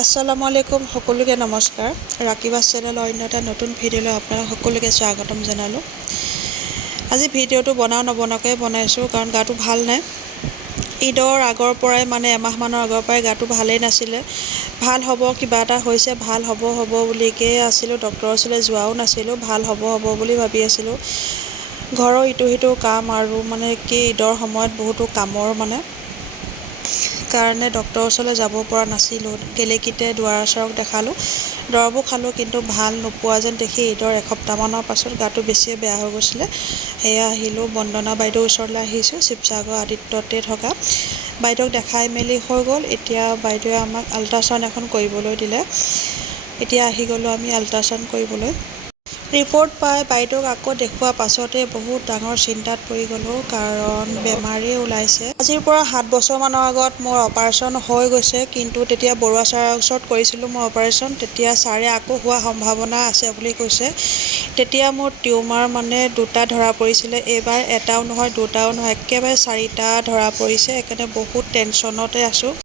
আসসালামু আলাইকুম সকলোকে নমস্কাৰ। ৰাকিবাছ চেনেলৰ অন্য এটা নতুন ভিডিঅ'লৈ আপোনালোক সকলোকে স্বাগতম জনালোঁ। আজি ভিডিঅ'টো নবনাকৈ বনাইছোঁ কাৰণ গাটো ভাল নাই। ঈদৰ আগৰ পৰাই এমাহমানৰ আগৰ পৰাই গাটো ভালেই নাছিলে। ভাল হ'ব, কিবা এটা হৈছে, ভাল হ'ব বুলিকৈ আছিলোঁ। ডক্টৰৰ ওচৰলৈ যোৱাও নাছিলোঁ, ভাল হ'ব বুলি ভাবি আছিলোঁ। ঘৰৰ ইটো সিটো কাম আৰু কি ঈদৰ সময়ত বহুতো কামৰ কাৰণে ডক্টৰৰ ওচৰলৈ যাব পৰা নাছিলোঁ। গেলেকীতে দুৱাৰ ওচৰক দেখালোঁ, দৰৱো খালোঁ, কিন্তু ভাল নোপোৱা যেন দেখি ঈদৰ এসপ্তাহমানৰ পাছত গাটো বেছিয়ে বেয়া হৈ গৈছিলে। সেয়া আহিলোঁ, বন্দনা বাইদেউৰ ওচৰলৈ আহিছোঁ, শিৱসাগৰ আদিত্যতে থকা বাইদেউক দেখাই মেলি হৈ গ'ল। এতিয়া বাইদেৱে আমাক আল্ট্ৰাচাউণ্ড এখন কৰিবলৈ দিলে। এতিয়া আহি গ'লোঁ আমি আল্ট্ৰাচাউণ্ড কৰিবলৈ। ৰিপৰ্ট পাই বাইদেউক আকৌ দেখুওৱাৰ পাছতে বহুত ডাঙৰ চিন্তাত পৰি গ'লোঁ, কাৰণ বেমাৰেই ওলাইছে। আজিৰ পৰা 7 বছৰমানৰ আগত মোৰ অপাৰেশ্যন হৈ গৈছে, কিন্তু তেতিয়া বৰুৱা ছাৰৰ ওচৰত কৰিছিলোঁ মই অপাৰেশ্যন। তেতিয়া ছাৰে আকৌ হোৱাৰ সম্ভাৱনা আছে বুলি কৈছে। তেতিয়া মোৰ টিউমাৰ 2টা ধৰা পৰিছিলে। এইবাৰ এটাও নহয়, 2টাও নহয়, একেবাৰে 4টা ধৰা পৰিছে। সেইকাৰণে বহুত টেনশ্যনতে আছোঁ।